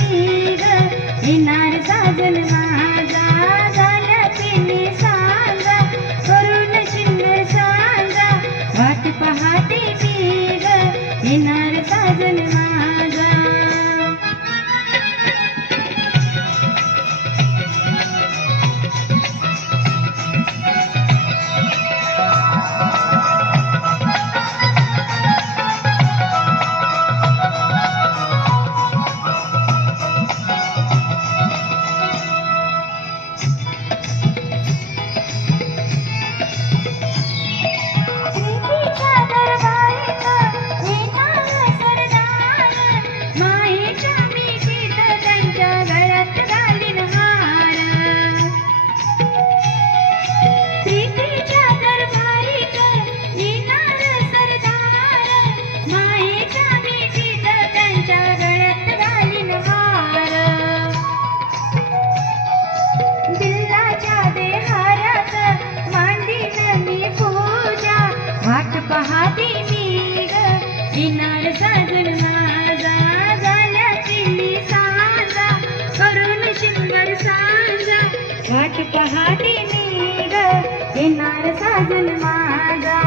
मी ग येणार साजन माझा झाल्याची मी सांगा करून शिंगर सांगा वाट पाहते मी ग येणार साजन माझा पाहते मी ग येणार साजन माझा झाल्याची मी सांगा करून शिंगर सांगा वाट पाहते मी ग येणार साजन माझा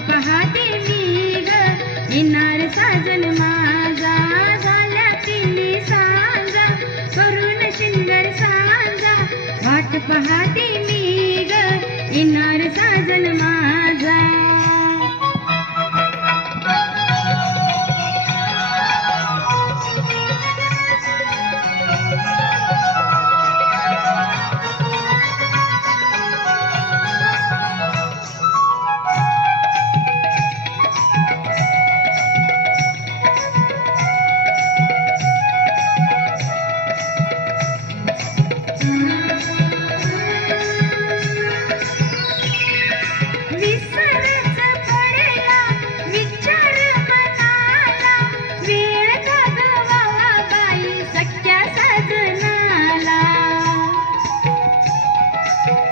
पाहते मी ग येणार साजन माझा झाल्याची मी सांगा करून शिंगर सांगा वाट पाहते मी ग येणार साजन माझा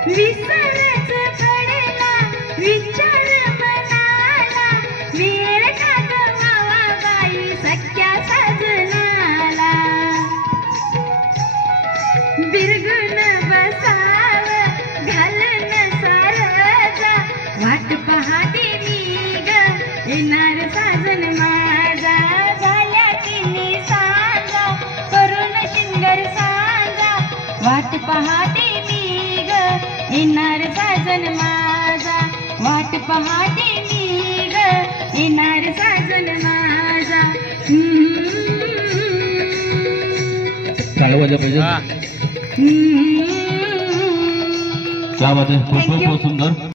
विसरच पडेला विचार मनाला वेळ का गवावा बाई सख्या साजनाला बिरगुन बसाव घालन सारजा वाट पाहते मी ग येणार साजन माझा झाल्याची मी सांगा करून शिंगर सांगा वाट पाहते येणार साजन माझा वाट पाहते मी ग येणार साजन माझा चालू वाजलं पाहिजे क्या बात है, खूप खूप सुंदर.